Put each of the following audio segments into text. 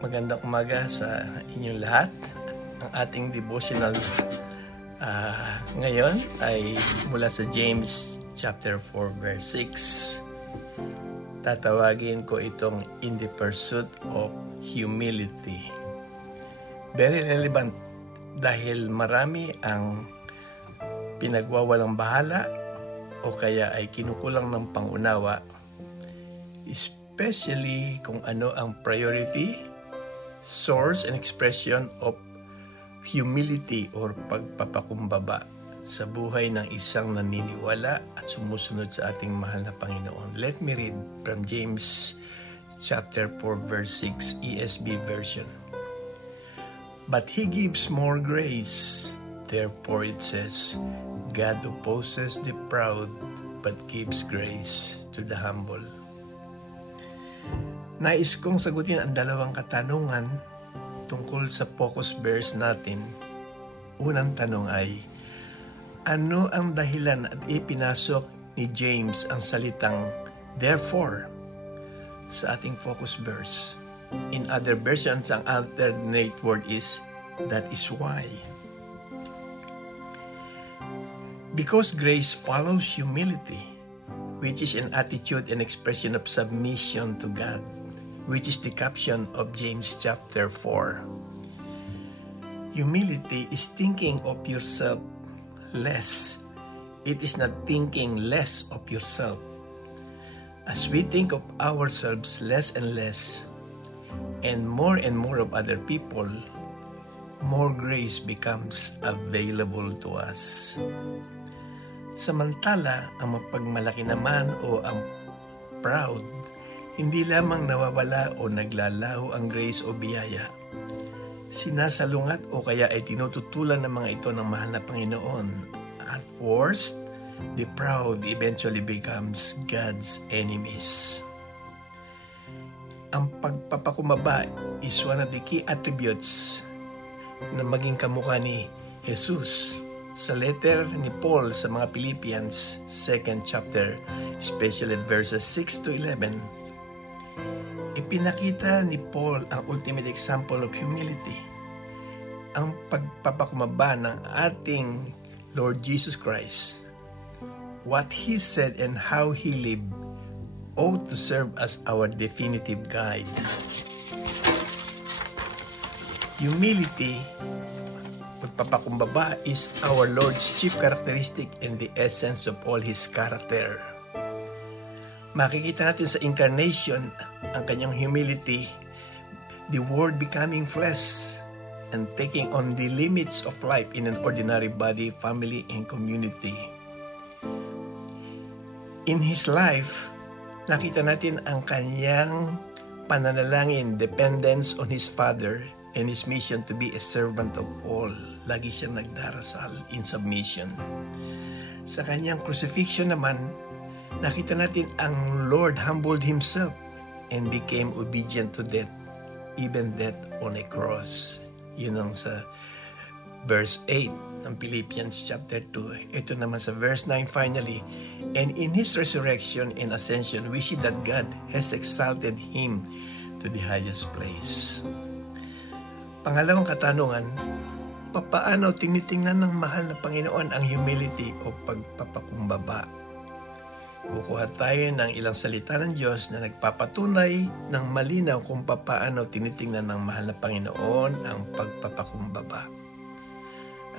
Magandang umaga sa inyong lahat. Ang ating devotional ngayon ay mula sa James chapter 4 verse 6. Tatawagin ko itong in the pursuit of humility. Very relevant dahil marami ang pinagwawalang bahala o kaya ay kinukulang ng pangunawa, especially kung ano ang priority, source and expression of humility or pagpapakumbaba sa buhay ng isang naniniwala at sumusunod sa ating mahal na Panginoon. Let me read from James chapter 4 verse 6 ESV version. But He gives more grace. Therefore it says, God opposes the proud but gives grace to the humble. Nais kong sagutin ang dalawang katanungan tungkol sa focus verse natin. Unang tanong ay, ano ang dahilan at ipinasok ni James ang salitang therefore sa ating focus verse? In other versions, ang alternate word is that is why. Because grace follows humility, which is an attitude and expression of submission to God, which is the caption of James chapter 4. Humility is thinking of yourself less. It is not thinking less of yourself. As we think of ourselves less and less, and more of other people, more grace becomes available to us. Samantala, ang mapagmalaki naman o ang proud, hindi lamang nawawala o naglalaho ang grace o biyaya. Sinasalungat o kaya ay tinututulan ng mga ito ng mahal na Panginoon. At worst, the proud eventually becomes God's enemies. Ang pagpapakumbaba is one of the key attributes na maging kamukha ni Jesus. Sa letter ni Paul sa mga Philippians, 2nd chapter, especially verses 6 to 11, ipinakita ni Paul ang ultimate example of humility. Ang pagpapakumbaba ng ating Lord Jesus Christ. What He said and how He lived ought to serve as our definitive guide. Humility, pagpapakumbaba, is our Lord's chief characteristic and the essence of all His character. Makikita natin sa incarnation ang kanyang humility, the Word becoming flesh and taking on the limits of life in an ordinary body, family, and community. In His life, nakita natin ang kanyang pananalangin, dependence on His Father, and His mission to be a servant of all. Lagi siyang nagdarasal in submission. Sa kanyang crucifixion naman, nakita natin ang Lord humbled Himself and became obedient to death, even death on a cross. Yun ang sa verse 8 ng Philippians chapter 2. Ito naman sa verse 9 finally, and in His resurrection and ascension, we see that God has exalted Him to the highest place. Pangalawang katanungan, papaano tinitingnan ng mahal na Panginoon ang humility o pagpapakumbaba? Kukuha tayo ng ilang salita ng Diyos na nagpapatunay ng malinaw kung papaano tinitingnan ng mahal na Panginoon ang pagpapakumbaba.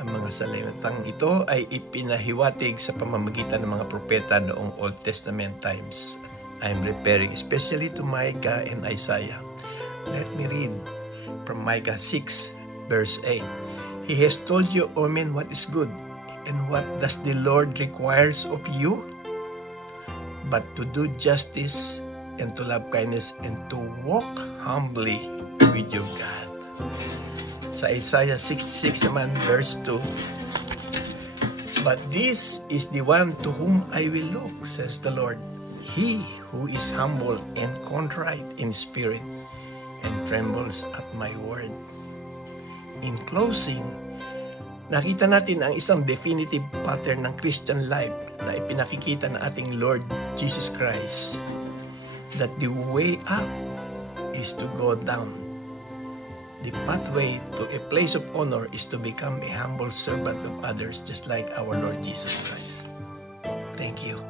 Ang mga salitang ito ay ipinahiwatig sa pamamagitan ng mga propeta noong Old Testament times. I'm referring especially to Micah and Isaiah. Let me read from Micah 6 verse 8. He has told you, O men, what is good, and what does the Lord requires of you? But to do justice, and to love kindness, and to walk humbly with your God. Sa Isaiah 66 naman, verse 2, but this is the one to whom I will look, says the Lord, he who is humble and contrite in spirit, and trembles at my word. In closing, nakita natin ang isang definitive pattern ng Christian life na ipinakikita ng ating Lord Jesus Christ, that the way up is to go down, The pathway to a place of honor is to become a humble servant of others, just like our Lord Jesus Christ. Thank you.